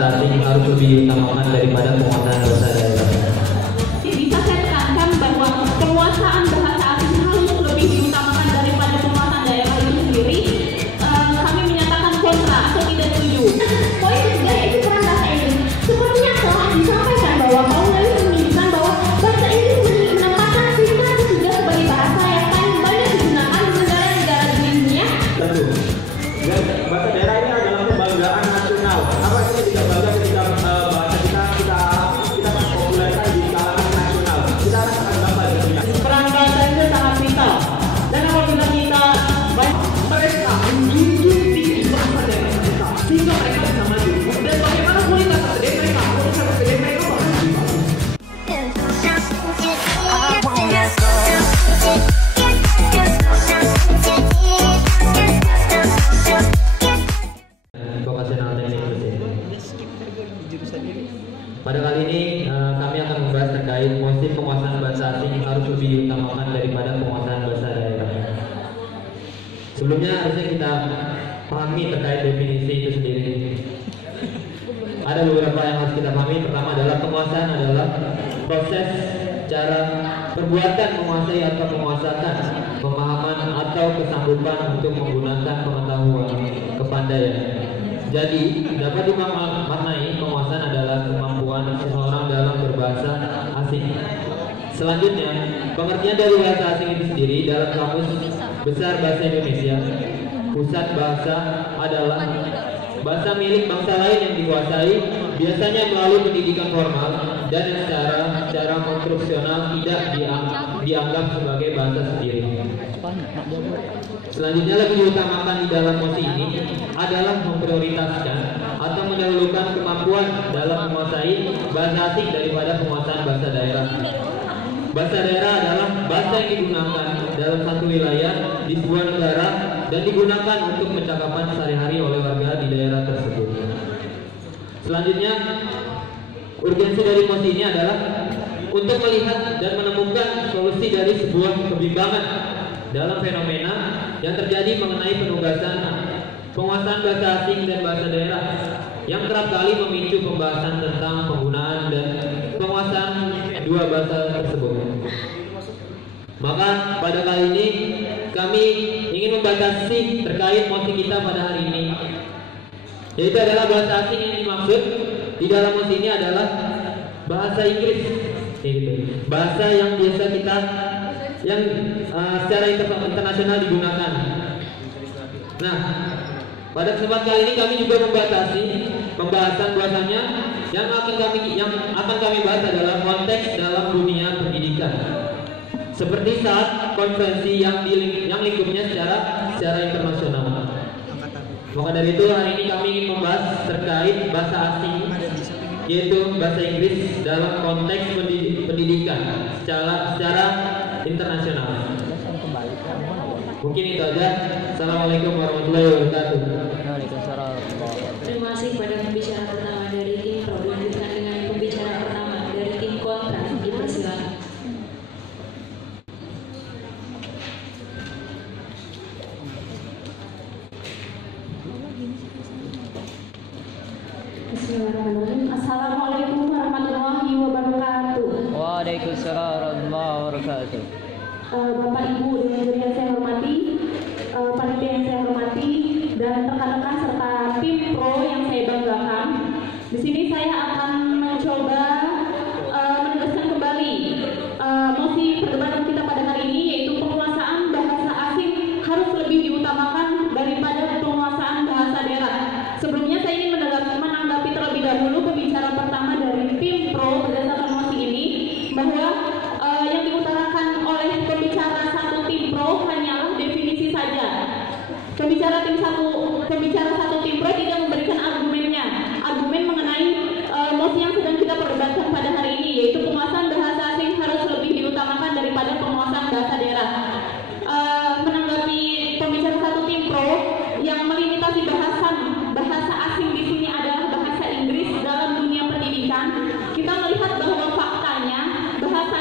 bahasa asing harus lebih diutamakan daripada penguasaan bahasa daerah. Bisa saya tekankan bahwa penguasaan bahasa asing harus lebih diutamakan daripada penguasaan daerah itu sendiri. Kami menyatakan kontra atau tidak setuju. Poin ketiga yaitu peran bahasa Inggris. Sepertinya telah disampaikan bahwa Paulus menunjukkan bahwa bahasa Inggris menempatkan sifat ketiga sebagai bahasa yang paling banyak digunakan di negara-negara di dunia. Tentu. Dan bahasa daerah ini adalah kebanggaan nasional. Apa kita tidak bangga ketika bahasa kita populerkan di kalangan nasional. Kita akan sangat bangga tentunya. Peran bahasa itu sangat vital. Dan apabila kita baik mereka menjunjung tinggi bahasa daerah mereka, sehingga mereka bisa maju. Dan bagaimana kualitas APD mereka, kualitas APD mereka bahkan lebih bagus. Vocational Teknik Mesin. Pada kali ini kami akan membahas terkait motif penguasaan bahasa asing harus lebih diutamakan daripada penguasaan bahasa daerah. Sebelumnya harusnya kita pahami terkait definisi itu sendiri. Ada beberapa yang harus kita pahami. Pertama adalah penguasaan adalah proses, cara, perbuatan menguasai atau menguasakan, pemahaman atau kesanggupan untuk menggunakan pengetahuan, kepandaian. Jadi, dapat dimaknai penguasaan adalah kemampuan seseorang dalam berbahasa asing. Selanjutnya, pengertian dari bahasa asing itu sendiri dalam Kamus Besar Bahasa Indonesia, pusat bahasa adalah bahasa milik bangsa lain yang dikuasai, biasanya melalui pendidikan formal dan secara konstruksional tidak dianggap sebagai bahasa sendiri. Selanjutnya lebih diutamakan di dalam mosi ini adalah memprioritaskan atau mendahulukan kemampuan dalam menguasai bahasa asing daripada penguasaan bahasa daerah. Bahasa daerah adalah bahasa yang digunakan dalam satu wilayah di sebuah negara dan digunakan untuk percakapan sehari-hari oleh warga di daerah tersebut. Selanjutnya, urgensi dari mosi ini adalah untuk melihat dan menemukan solusi dari sebuah kebimbangan dalam fenomena yang terjadi mengenai penugasan penguasaan bahasa asing dan bahasa daerah yang kerap kali memicu pembahasan tentang penggunaan dan penguasaan dua bahasa tersebut. Maka pada kali ini kami ingin membatasi terkait mosi kita pada hari ini, yaitu adalah bahasa asing yang dimaksud di dalam mosi ini adalah bahasa Inggris, bahasa yang biasa kita secara internasional digunakan. Nah, pada kesempatan kali ini kami juga membatasi pembahasan bahasanya yang akan kami bahas adalah konteks dalam dunia pendidikan. Seperti saat konferensi yang lingkupnya secara internasional. Maka dari itu hari ini kami ingin membahas terkait bahasa asing, yaitu bahasa Inggris dalam konteks pendidikan secara internasional. Mungkin itu aja. Assalamualaikum warahmatullahi wabarakatuh. Terima kasih pada pembicara pertama dari tim Pro. Dilanjutkan dengan pembicara pertama dari tim Kontra. Dipersilakan. Bismillahirrahmanirrahim. Assalamualaikum warahmatullahi wabarakatuh. Waalaikumsalam warahmatullahi wabarakatuh. Bapak Ibu dan yang saya hormati, panitia yang saya hormati, dan rekan-rekan serta tim Pro yang saya banggakan. Di sini saya akan mencoba menegaskan kembali mosi perdebatan kita pada hari ini, yaitu penguasaan bahasa asing harus lebih diutamakan daripada penguasaan bahasa daerah. Sebelumnya saya ingin menanggapi terlebih dahulu pembicara pertama dari tim Pro berdasarkan mosi ini, bahwa yang diutarakan oleh pembicara satu tim Pro hanyalah definisi saja. Pembicara satu tim Pro tidak memberikan argumen mengenai mosi yang sedang kita perdebatkan pada hari ini, yaitu penguasaan bahasa asing harus lebih diutamakan daripada penguasaan bahasa daerah. Menanggapi pembicara satu tim Pro yang melimitasi bahasa asing di sini adalah bahasa Inggris dalam dunia pendidikan, kita melihat bahwa faktanya bahasa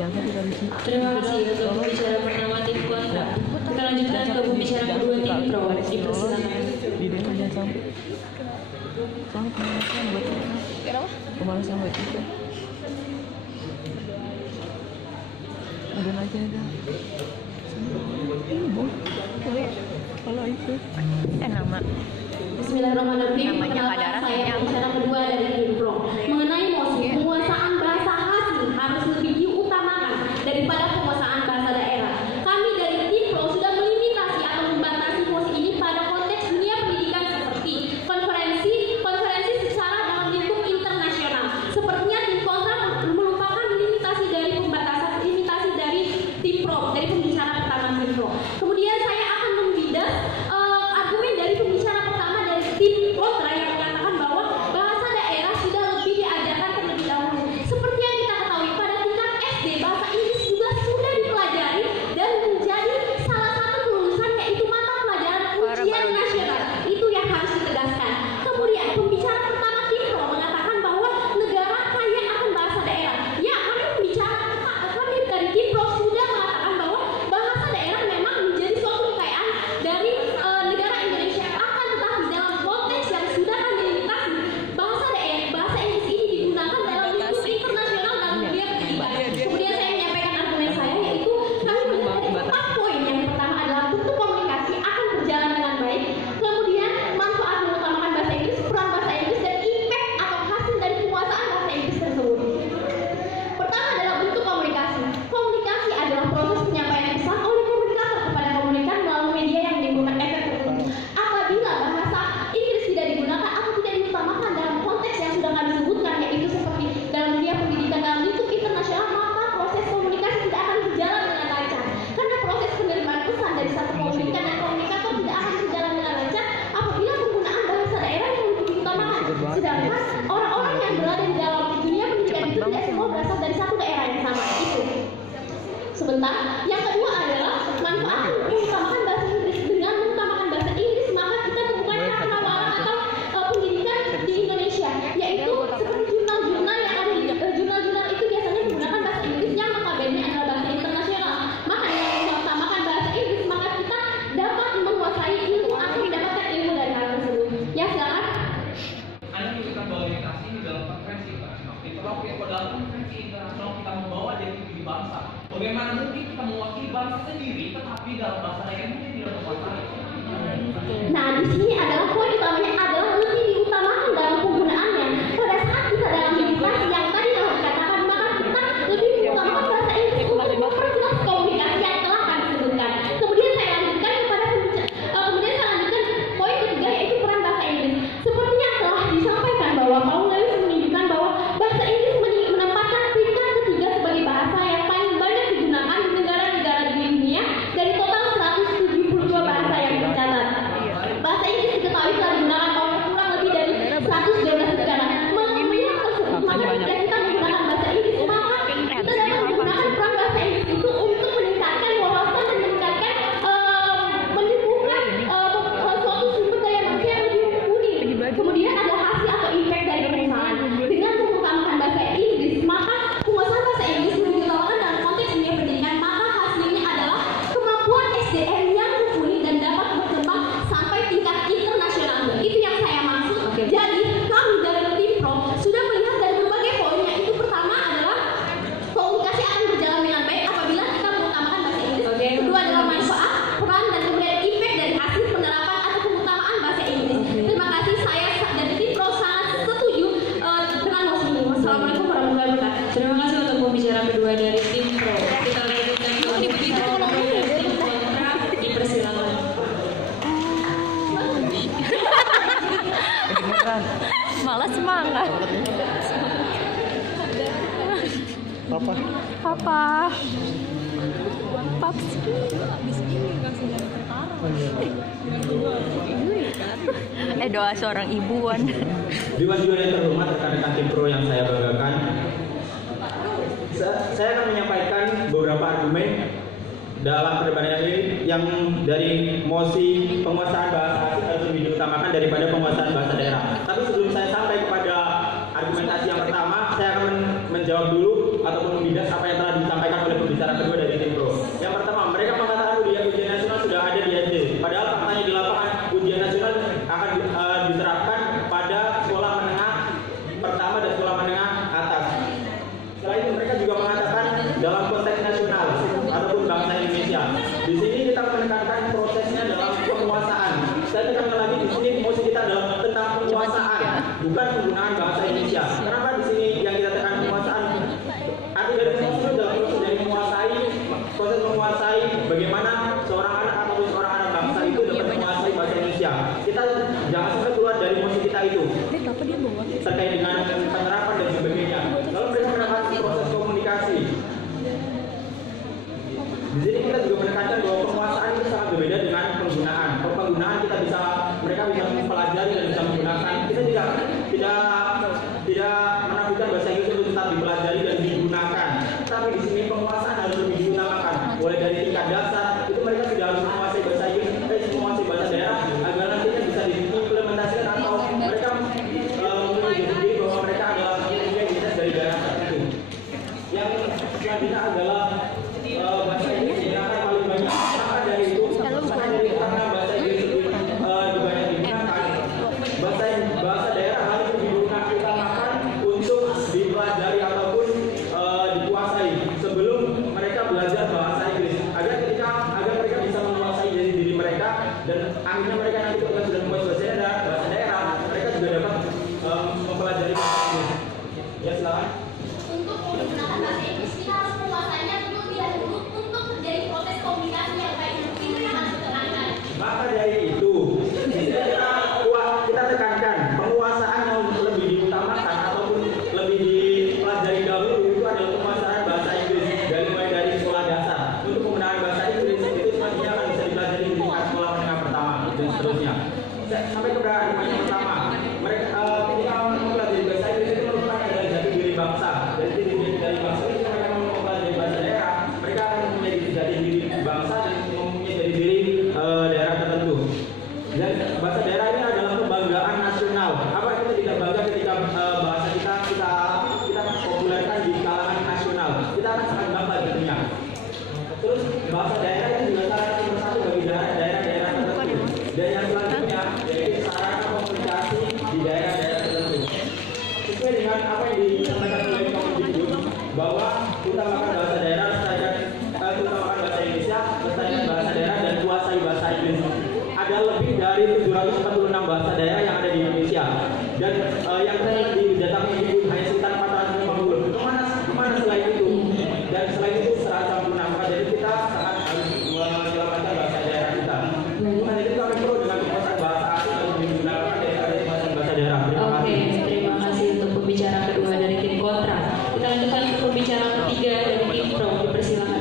Terima kasih untuk pembicara pertama tim kontra. Kita lanjutkan ke pembicara kedua tim pro. Dipersilakan. Pemanasan buat itu. Udah aja dah. Kalau itu nama. Bismillahirrahmanirrahim. Perkenalkan saya pembicara kedua dari tim pro. Mengenai mosi penguasaan bahasa asing harus lebih diutamakan daripada penguasaan bahasa daerah. Kami dari tim pro sudah melimitasi atau membatasi mosi ini pada konteks dunia pendidikan seperti konferensi secara dalam lingkup internasional. Sepertinya tim kontra melupakan limitasi dari tim pro, dari pembicara pertama tim pro. Kemudian saya akan membidas argumen dari pembicara pertama dari tim kontra yang mengatakan bahwa bahasa daerah sudah lebih diajarkan terlebih dahulu. Seperti yang kita ketahui pada tingkat SD, bahasa Inggris juga sudah dipelajari dan menjadi salah satu kelulusan, yaitu mata pelajaran ujian nasional. Itu yang harus ditegaskan. Kemudian pembicara pertama tim pro mengatakan bahwa negara kaya akan bahasa daerah. Ya, kami dari tim pro sudah mengatakan bahwa bahasa daerah memang menjadi suatu kekayaan dari negara Indonesia. Akan tetapi dalam konteks yang sudah kami limitasi, bahasa Inggris ini digunakan dalam lingkup internasional dan dunia pendidikan. Kemudian saya menyampaikan argumen saya, yaitu kami melihat dari 4 poin. Yang pertama adalah bentuk komunikasi akan berjalan dengan baik. Kemudian manfaat mengutamakan bahasa Inggris, peran bahasa Inggris, dan impact atau hasil dari penguasaan bahasa Inggris tersebut. Pertama adalah bentuk komunikasi. Komunikasi adalah proses penyampaian pesan oleh komunikator kepada komunikan melalui media yang menimbulkan efek tertentu. Apabila bahasa Inggris tidak digunakan atau tidak diutamakan dalam konteks yang sudah kami sebutkan, yaitu seperti dalam dunia pendidikan dalam lingkup internasional, maka proses komunikasi tidak akan berjalan dengan lancar. Karena proses penerimaan pesan dari satu komunikan dan komunikator tidak akan berjalan dengan lancar apabila penggunaan bahasa daerah yang lebih diutamakan. Sedangkan orang-orang yang berada di dalam dunia pendidikan itu tidak semua berasal dari satu daerah yang sama. Itu. Sebentar. Yang kedua adalah manfaat mengutamakan bahasa Inggris. Dengan mengutamakan bahasa Inggris, maka kita temukan cakrawala atau pendidikan di Indonesia, yaitu seperti jurnal-jurnal yang ada di jurnal-jurnal itu biasanya menggunakan bahasa Inggris yang notabene adalah bahasa internasional. Maka dengan mengutamakan bahasa Inggris, maka kita dapat menguasai ilmu atau mendapatkan ilmu dari hal tersebut. Ya, silakan. Anda kita komunikasi di dalam konferensi internasional. Itulah dalam konferensi internasional kita membawa identitas bangsa. Bagaimana mungkin kita mewakili bangsa sendiri, tetapi dalam bahasa daerahnya tidak terkuasai? Nah, di sini adalah poin utamanya adalah lebih diutamakan dalam penggunaannya. Pada saat kita dalam meditasi yang tadi telah dikatakan, maka kita lebih mengutamakan bahasa Inggris untuk memperjelas komunikasi yang telah kami sebutkan. Kemudian saya lanjutkan poin ketiga, yaitu peran bahasa Inggris. Seperti yang telah disampaikan bahwa Paul Lewis menunjukkan bahwa bahasa Inggris menempatkan peringkat ketiga sebagai bahasa yang paling banyak digunakan di negara-negara di dunia dari total 172 bahasa yang tercatat. Bahasa Inggris diketahui telah digunakan oleh kurang lebih dari 112 negara. Mengenai hal tersebut, maka jika kita menggunakan bahasa Inggris, maka kita dapat menggunakan peran bahasa Inggris itu untuk meningkatkan wawasan dan meningkatkan menimbulkan suatu sumber daya manusia yang lebih mumpuni. Kemudian ada hasil atau impact dari perusahaan. Dengan mengutamakan bahasa Inggris, maka penguasaan bahasa Inggris diutamakan dalam konteks dunia pendidikan, maka hasilnya adalah kemampuan SDM yang mumpuni dan dapat berkembang sampai tingkat internasional. Itu yang saya maksud. Jadi kami dari tim pro sudah melihat dari berbagai poin, yaitu pertama adalah komunikasi akan berjalan dengan baik apabila kita mengutamakan bahasa Inggris. Kedua adalah manfaat, peran, dan kemudian impact dari hasil penerapan atau pengutamaan bahasa Inggris. Terima kasih, saya dari tim pro sangat setuju dengan mosi ini. Wassalamualaikum warahmatullahi wabarakatuh. Terima kasih untuk pembicara kedua dari tim pro. Kita lanjutkan ke pembicara kedua dari tim kontra. Dipersilakan. Malah semangat. Papa. Paps. Doa seorang ibuan. Jiwa-jiwa yang terhormat, rekan-rekan tim pro yang saya banggakan, saya akan menyampaikan beberapa argumen dalam perdebatan ini yang dari mosi penguasaan bahasa asing harus lebih diutamakan daripada penguasaan bahasa daerah. Tapi sebelum saya sampai kepada argumentasi yang pertama, saya akan menjawab dulu ataupun membidas apa yang telah disampaikan bicara kedua dari tim pro. Yang pertama, mereka mengatakan ujian nasional sudah ada di SD. Padahal faktanya di lapangan ujian nasional akan diterapkan pada sekolah menengah pertama dan sekolah menengah atas. Selain itu mereka juga mengatakan dalam konteks nasional ataupun bangsa Indonesia. Di sini kita menekankan prosesnya dalam penguasaan. Saya tekankan lagi di sini emosi kita adalah tentang penguasaan, bukan penggunaan bahasa Indonesia. Kenapa di sini yang kita tekan penguasaan? Arti dari emosi itu adalah proses dari menguasai bagaimana seorang anak ataupun seorang anak bangsa itu dapat menguasai bahasa Indonesia. Kita jangan sampai keluar dari emosi kita itu terkait dengan penerapan dan sebagainya. Lalu mereka menekankan proses komunikasi. Di sini kita juga menekankan bahwa penguasaan itu sangat berbeda dengan penggunaan. Kalau penggunaan mereka bisa mempelajari dan bisa menggunakan. Kita tidak menafikan bahasa Inggris itu tetap dipelajari dan digunakan. Tapi di sini penguasaan harus lebih digunakan. Mulai dari tingkat dasar itu mereka tidak harus menguasai bahasa Inggris, menguasai bahasa daerah agar nantinya bisa diimplementasikan atau mereka menunjukkan bahwa mereka adalah identitas dari daerah tertentu. Yang selanjutnya adalah bahasa Inggris digunakan paling banyak. Maka dari itu karena bahasa Inggris banyak digunakan, bahasa daerah harus diutamakan untuk dipelajari ataupun dikuasai sebelum mereka belajar bahasa Inggris agar mereka bisa menguasai diri mereka dan akhirnya mereka nanti ketika sudah menguasai bahasa daerah mereka juga dapat mempelajari bahasa Inggris. Ya silakan. Untuk menggunakan bahasa Inggris kita harus menguasainya terlebih dahulu untuk terjadi proses komunikasi yang baik. Itu yang harus ditekankan. Maka dari itu kita tekankan penguasaan yang lebih diutamakan ataupun lebih dipelajari dahulu itu adalah penguasaan bahasa Inggris dari sekolah dasar. Untuk penggunaan bahasa Inggris itu sebenarnya akan bisa dipelajari di tingkat sekolah menengah pertama dan seterusnya. Sampai ke yang pertama, mereka ketika mempelajari bahasa Inggris itu merupakan adalah jati diri bangsa. Dari bangsa itu mereka mempelajari bahasa daerah, mereka akan mempunyai jati diri bangsa dan mempunyai jati diri daerah tertentu. Dan bahasa daerah ini adalah kebanggaan nasional. Apa kita tidak bangga ketika bahasa kita populerkan di kalangan nasional? Kita akan sangat bangga tentunya. Terus bahasa daerah ini juga sarana pemersatu bagi daerah-daerah tertentu. Dan yang selanjutnya yaitu sarana komunikasi di daerah-daerah tertentu. Sesuai dengan apa yang disampaikan oleh Kemendikbud bahwa utamakan bahasa daerah, utamakan bahasa Indonesia, lestarikan bahasa daerah dan kuasai bahasa Inggris. Ada lebih dari 746 bahasa daerah yang ada di Indonesia dan yang di data Kemendikbud hanya sekitar 450. Kemana selain itu? Dan selain itu 146. Maka jadi kita sangat harus menyelamatkan bahasa daerah kita. Maka jadi kami perlu dengan penguasaan bahasa asing dan menggunakan bahasa daerah. Oke, terima kasih untuk pembicara kedua dari tim kontra. Kita lanjutkan ke pembicara ketiga dari tim pro. Dipersilakan.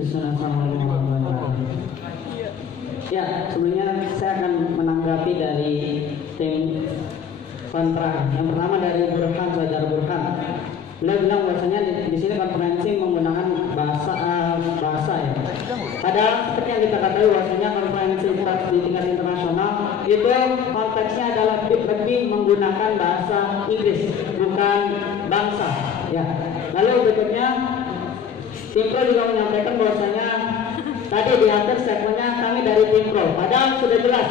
Assalamualaikum warahmatullahi wabarakatuh. Ya, sebelumnya saya akan menanggapi dari tim kontra. Yang pertama dari Burhan, saudara Burhan. Beliau bilang bahwasanya di sini konferensi menggunakan bahasa ya. Padahal seperti yang kita ketahui bahwasanya konferensi di tingkat internasional itu konteksnya adalah lebih menggunakan bahasa Inggris, bukan bangsa. Ya. Lalu berikutnya tim pro juga menyampaikan bahwasanya tadi di akhir segmennya kami dari tim pro. Padahal sudah jelas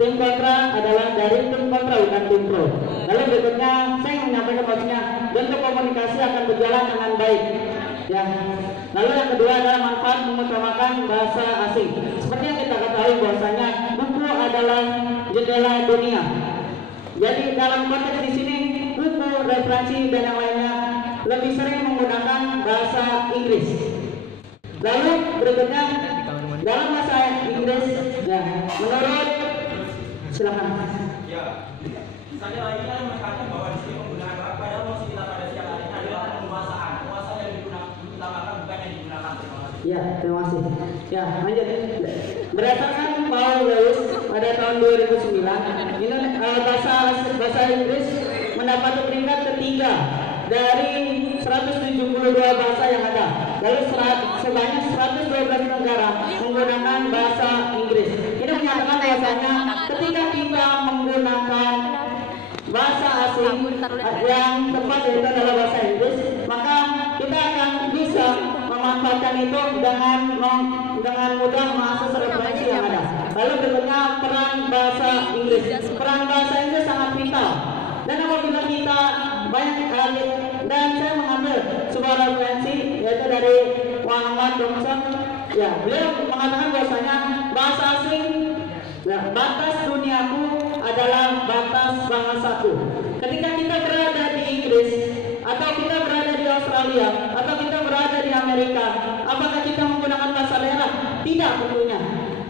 tim kontra adalah dari tim kontra bukan tim pro. Lalu berikutnya saya menyampaikan bahwasanya bentuk komunikasi akan berjalan dengan baik. Ya. Lalu yang kedua adalah manfaat mengutamakan bahasa asing. Seperti yang kita ketahui bahwasanya buku adalah jendela dunia. Jadi dalam konteks di sini buku, referensi dan yang lainnya lebih sering menggunakan bahasa Inggris. Lalu berikutnya dalam bahasa Inggris, ya, menurut silakan. Ya, saya lagi kan mengatakan bahwa di sini penggunaan padahal masih kita pada siang hari adalah penguasaan yang diutamakan bukan yang digunakan. Ya, terima kasih. Ya, lanjut. Berdasarkan Paul Lewis pada tahun 2009, bahasa Inggris mendapat peringkat ketiga dari 172 bahasa yang ada. Lalu sebanyak 112 negara menggunakan bahasa Inggris. Ini menyatakan bahwasanya ketika kita menggunakan bahasa asing yang tepat yaitu adalah bahasa Inggris, maka kita akan bisa memanfaatkan itu dengan mudah mengakses referensi yang ada. Lalu berikutnya peran bahasa Inggris. Peran bahasa Inggris sangat vital. Dan apabila kita banyak kali, dan saya mengambil sebuah referensi yaitu dari Muhammad Johnson. Ya, beliau mengatakan bahwasanya bahasa asing, ya, batas duniaku adalah batas bahasaku. Ketika kita berada di Inggris, atau kita berada di Australia, atau kita berada di Amerika, apakah kita menggunakan bahasa daerah? Tidak tentunya.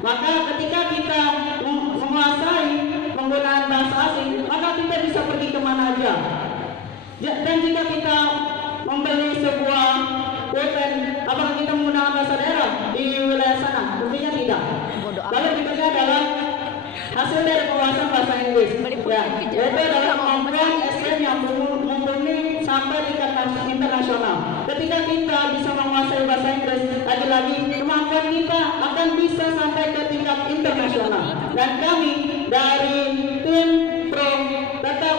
Maka ketika kita menguasai penggunaan bahasa asing, maka kita bisa pergi kemana aja. Dan jika kita membeli sebuah pulpen, apakah kita menggunakan bahasa daerah di wilayah sana? Tentunya tidak. Lalu berikutnya adalah hasil dari penguasaan bahasa Inggris. Ya, yaitu adalah kemampuan SDM yang mumpuni sampai tingkat internasional. Ketika kita bisa menguasai bahasa Inggris, lagi-lagi kemampuan kita akan bisa sampai ke tingkat internasional. Dan kami dari tim Pro tetap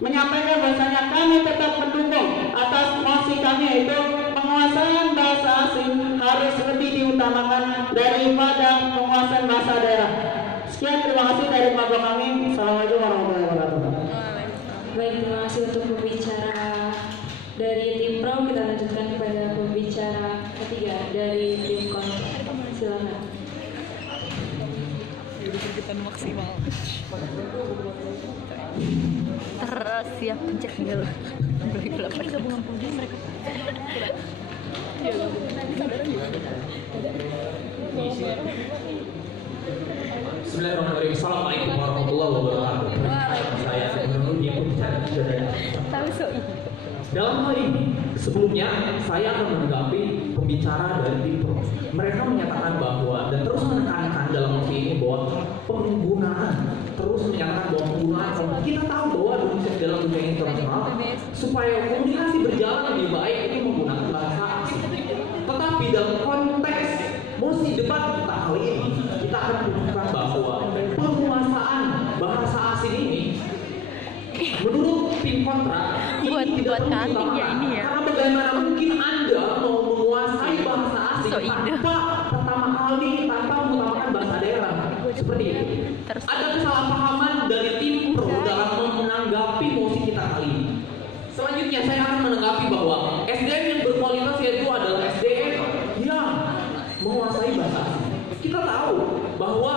menyampaikan bahwasanya kami tetap mendukung atas mosi kami, yaitu penguasaan bahasa asing harus lebih diutamakan daripada penguasaan bahasa daerah. Sekian, terima kasih dari maba kami. Assalamualaikum warahmatullahi wabarakatuh. Baik, terima kasih untuk pembicara dari tim Pro. Kita lanjutkan kepada pembicara ketiga dari tim Kontra. Silakan. Maksimal. Terus siap pencet dulu. Ini gabungan podium mereka. Bismillahirrahmanirrahim. Assalamualaikum warahmatullahi wabarakatuh. Saya dia pembicara dalam hal ini. Sebelumnya saya akan menanggapi pembicara dari tim Pro. Mereka menyatakan bahwa dan terus menekankan dalam mosi ini bahwa penggunaan kita tahu bahwa dalam dunia internasional supaya komunikasi berjalan lebih baik ini menggunakan bahasa asing. Tetapi dalam konteks mosi debat kita kali ini kita akan menunjukkan bahwa penguasaan bahasa asing ini menurut tim Kontra ini tidak perlu karena bagaimana mungkin Anda mau menguasai bahasa asing tanpa mengutamakan bahasa daerah seperti itu. Ada kesalahpahaman dari tim Pro dalam menanggapi mosi kita kali ini. Selanjutnya saya akan menanggapi bahwa SDM yang berkualitas yaitu adalah SDM yang menguasai bahasa asing. Kita tahu bahwa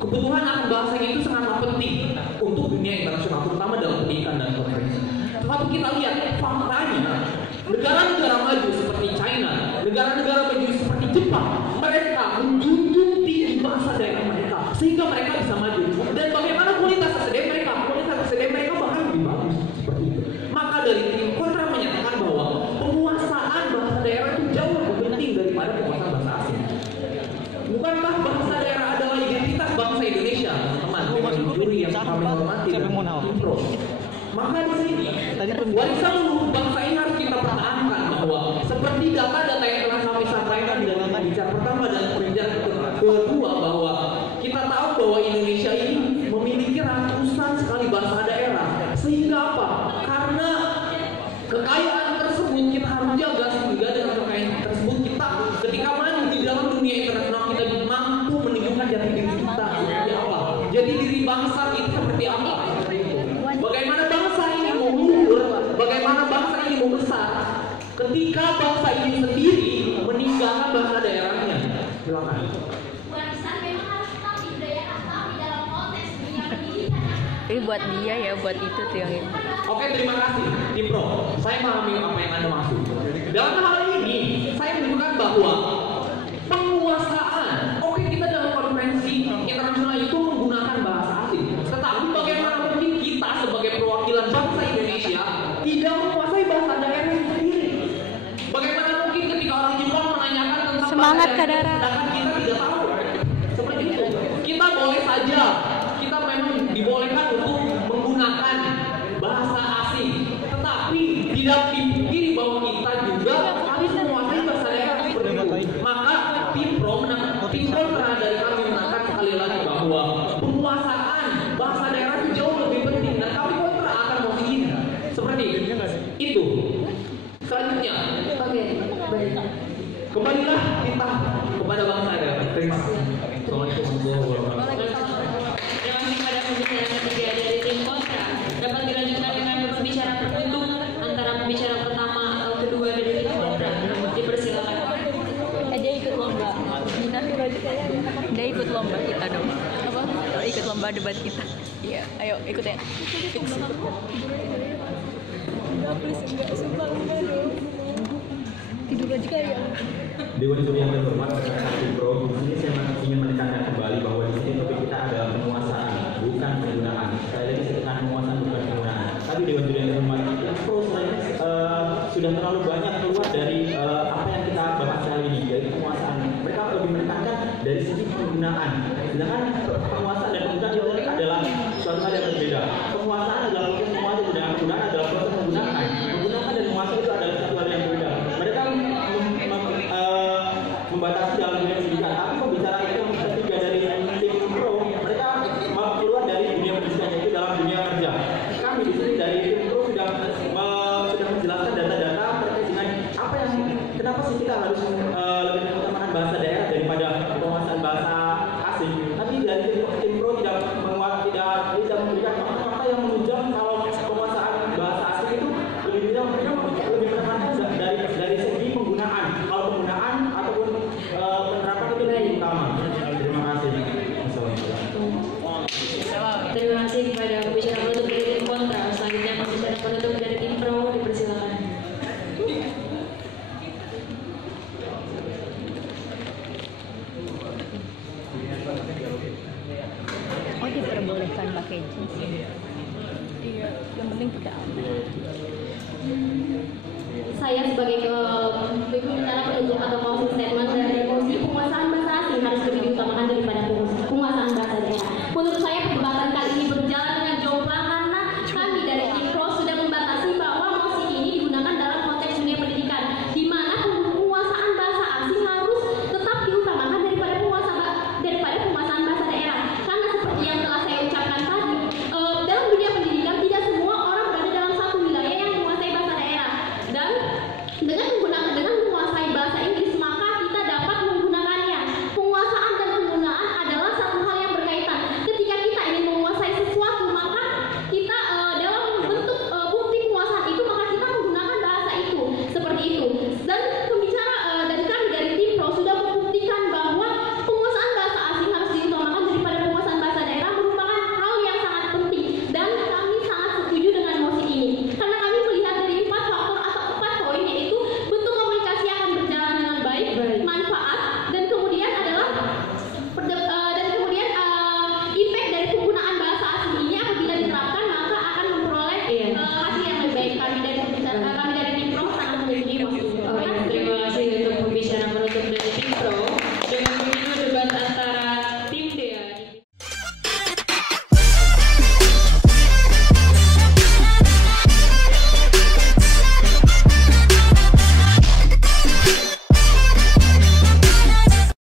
kebutuhan akan bahasa itu sangatlah penting untuk dunia internasional, terutama dalam pendidikan dan konferensi. Tetapi kita lihat faktanya, negara-negara maju seperti China, negara-negara maju seperti Jepang, mereka menjunjung tinggi bahasa daerah mereka sehingga mereka bisa maju. Dan bagaimana kualitas SDM mereka? Kualitas SDM mereka bahkan lebih bagus seperti itu. Maka dari tim Kontra menyatakan bahwa penguasaan bahasa daerah itu jauh lebih penting daripada penguasaan bahasa asing. Bukankah bahasa daerah adalah identitas bangsa Indonesia, teman-teman? Dengan juri yang kami hormati dan tim Pro. Maka di sini warisan luhur bangsa ini harus kita pertahankan bahwa seperti data-data yang telah kami sampaikan di dalam pembicaraan pertama dan pembicaraan kedua bahwa kita tahu bahwa Indonesia ini memiliki ratusan sekali bahasa daerah. Sehingga apa? Karena kekayaan tersebut kita harus jaga sehingga dengan kekayaan tersebut kita ketika maju di dalam dunia internasional kita mampu menunjukkan jati diri kita seperti apa. Jadi diri bangsa kita seperti apa? Bagaimana bangsa ini mau luhur? Bagaimana bangsa ini mau besar? Ketika bangsa ini sendiri meninggalkan bahasa daerahnya. Silakan. Warisan memang harus tetap dibudayakan tapi dalam konteks dunia pendidikan. Ini buat dia ya, buat itu tuh yang ini. Oke, terima kasih tim Pro. Saya memahami apa yang Anda maksud. Dalam hal ini, saya menunjukkan bahwa penguasaan, oke kita dalam konferensi internasional itu menggunakan bahasa asing. Tetapi bagaimana mungkin kita sebagai perwakilan bangsa Indonesia tidak menguasai bahasa daerah sendiri? Bagaimana mungkin ketika orang Jepang menanyakan tentang Semangat, bahasa Kak Dara. sedangkan kita tidak tahu? saja kita memang dibolehkan untuk menggunakan bahasa asing, tetapi tidak dipungkiri bahwa kita juga harus menguasai bahasa daerah seperti itu. Maka tim pro pernah dari kami menekankan sekali lagi bahwa penguasaan bahasa daerah itu jauh lebih penting, dan kami kontra akan mosi ini seperti itu. Selanjutnya, Oke, baik. kembalilah kita kepada bangsa daerah. Terima kasih. Assalamualaikum warahmatullahi wabarakatuh. Terima kasih kepada pembicara ketiga dari tim kontra. Dapat dilanjutkan dengan pembicara penutup antara pembicara pertama atau kedua dari tim kontra. Dipersilakan. Dia ikut lomba. Dia ikut lomba kita dong. Apa? Ikut lomba debat kita. Iya, ayo ikut ya. Please enggak, sumpah enggak dong. Tidur aja kayak. Dewan Juri yang terhormat, rekan-rekan Pro, di sini saya ingin menekankan kembali bahwa di sini topik kita adalah penguasaan, bukan penggunaan. Sekali lagi saya tekan penguasaan bukan penggunaan. Tapi Dewan Juri yang terhormat, Pro sudah terlalu banyak keluar dari apa yang kita bahas kali ini, yaitu penguasaan. Mereka lebih menekankan dari sisi penggunaan. Sedangkan penguasaan dan penggunaan itu adalah suatu hal yang berbeda. Penguasaan adalah proses menguasai, sedangkan penggunaan adalah proses penggunaan. Penggunaan dan menguasai itu adalah satu hal yang berbeda. Mereka membatasi dalam dunia pendidikan, tapi pembicaraan itu yang ketiga dari tim pro, mereka keluar dari dunia pendidikan, yaitu dalam dunia kerja. Kami di sini dari tim pro sudah menjelaskan data-data terkait dengan apa yang kenapa sih kita harus lebih mengutamakan bahasa daerah daripada penguasaan bahasa asing. Tapi dari tim pro tidak memberikan fakta yang menunjukkan kalau penguasaan bahasa asing itu lebih menekankan dari segi penggunaan. Kalau penggunaan ataupun penerapan itu lebih utama. Terima kasih. Terima kasih kepada pembicara penutup dari tim kontra. Selanjutnya pembicara penutup dari tim pro, dipersilakan. Oh, diperbolehkan pakai jeans. Iya, yang penting kita aman. Saya sebagai pembicara penutup atau closing statement